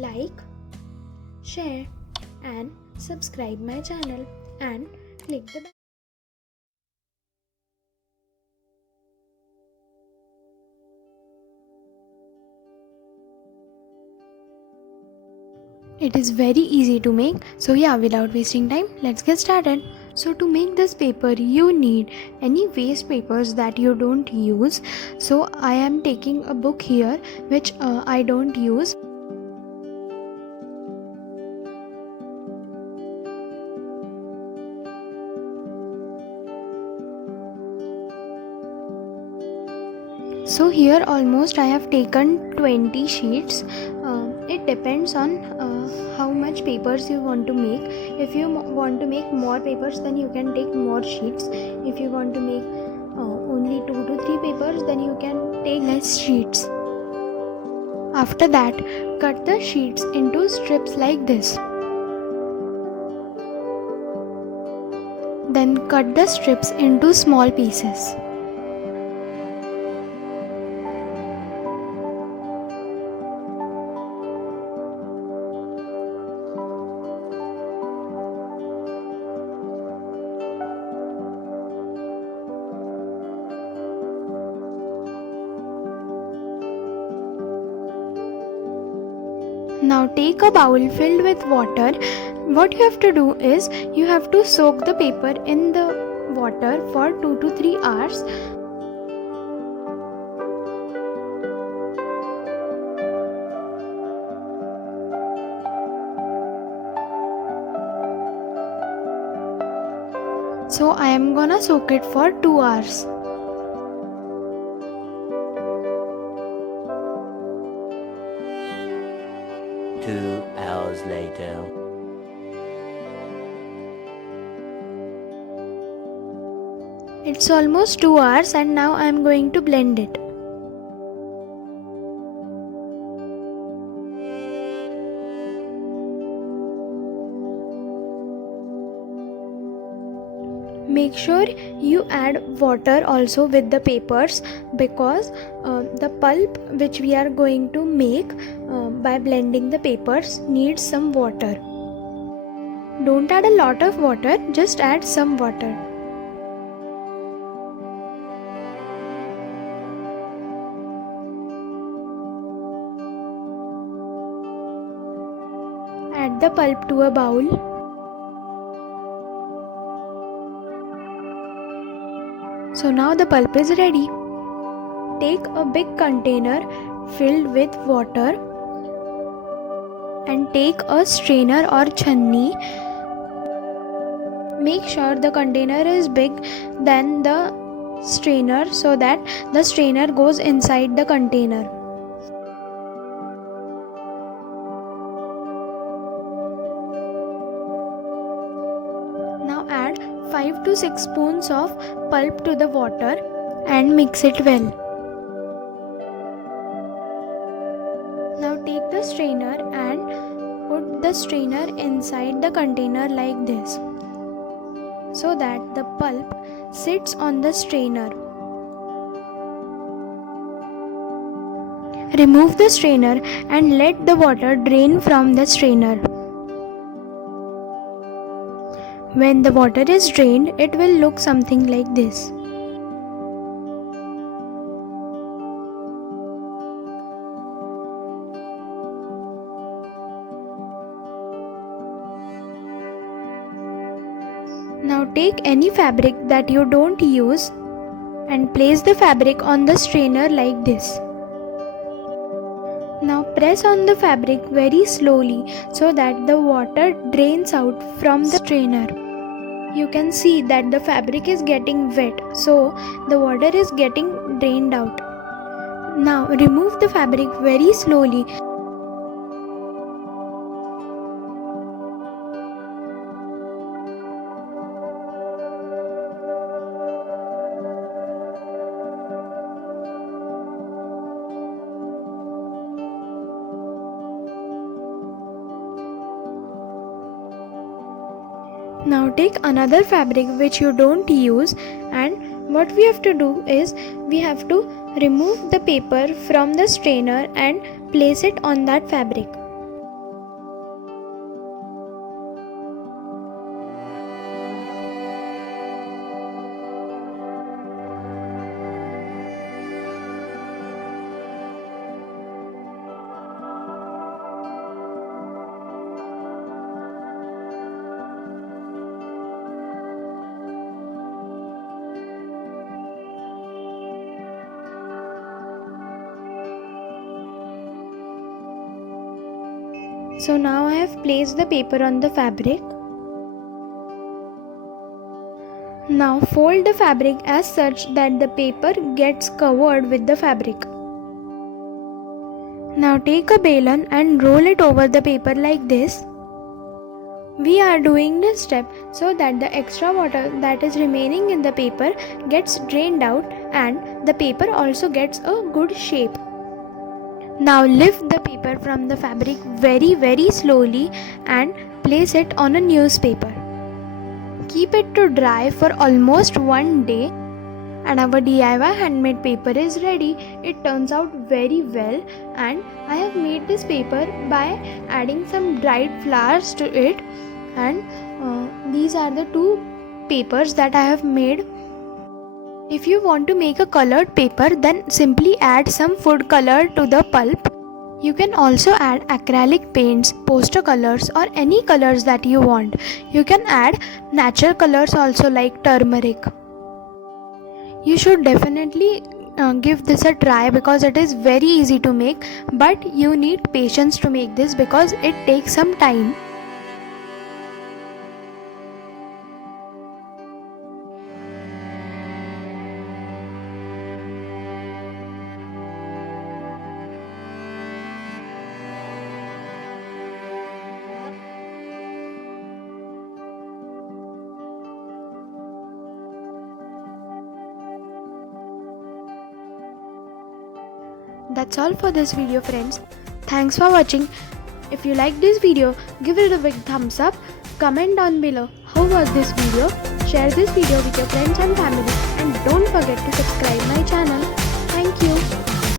like, share and subscribe my channel and click the bell. It is very easy to make, so yeah, without wasting time, let's get started. So to make this paper you need any waste papers that you don't use. So I am taking a book here which I don't use. So here almost I have taken 20 sheets. It depends on how much papers you want to make. If you want to make more papers, then you can take more sheets. If you want to make only 2 to 3 papers, then you can take less sheets. After that, cut the sheets into strips like this. Then cut the strips into small pieces. Now take a bowl filled with water. What you have to do is you have to soak the paper in the water for 2 to 3 hours. So I am gonna soak it for 2 hours. Two hours later. It's almost 2 hours and now I am going to blend it. Make sure you add water also with the papers, because the pulp which we are going to make by blending the papers needs some water. Don't add a lot of water, just add some water. Add the pulp to a bowl. So now the pulp is ready. Take a big container filled with water and take a strainer or channi. Make sure the container is big than the strainer so that the strainer goes inside the container. Now add 5 to 6 spoons of pulp to the water and mix it well. Now take the strainer and put the strainer inside the container like this, so that the pulp sits on the strainer. Remove the strainer and let the water drain from the strainer. When the water is drained, it will look something like this. Now take any fabric that you don't use and place the fabric on the strainer like this. Now press on the fabric very slowly so that the water drains out from the strainer. You can see that the fabric is getting wet, so the water is getting drained out. Now remove the fabric very slowly. Now take another fabric which you don't use, and what we have to do is we have to remove the paper from the strainer and place it on that fabric. So now I have placed the paper on the fabric. Now fold the fabric as such that the paper gets covered with the fabric. Now take a balloon and roll it over the paper like this. We are doing this step so that the extra water that is remaining in the paper gets drained out and the paper also gets a good shape. Now lift the paper from the fabric very slowly and place it on a newspaper. Keep it to dry for almost 1 day and our DIY handmade paper is ready. It turns out very well and I have made this paper by adding some dried flowers to it, and these are the 2 papers that I have made. If you want to make a colored paper, then simply add some food color to the pulp. You can also add acrylic paints, poster colors or any colors that you want. You can add natural colors also like turmeric. You should definitely give this a try because it is very easy to make, but you need patience to make this because it takes some time. That's all for this video, friends. Thanks for watching. If you like this video, give it a big thumbs up. Comment down below how was this video. Share this video with your friends and family and don't forget to subscribe my channel. Thank you.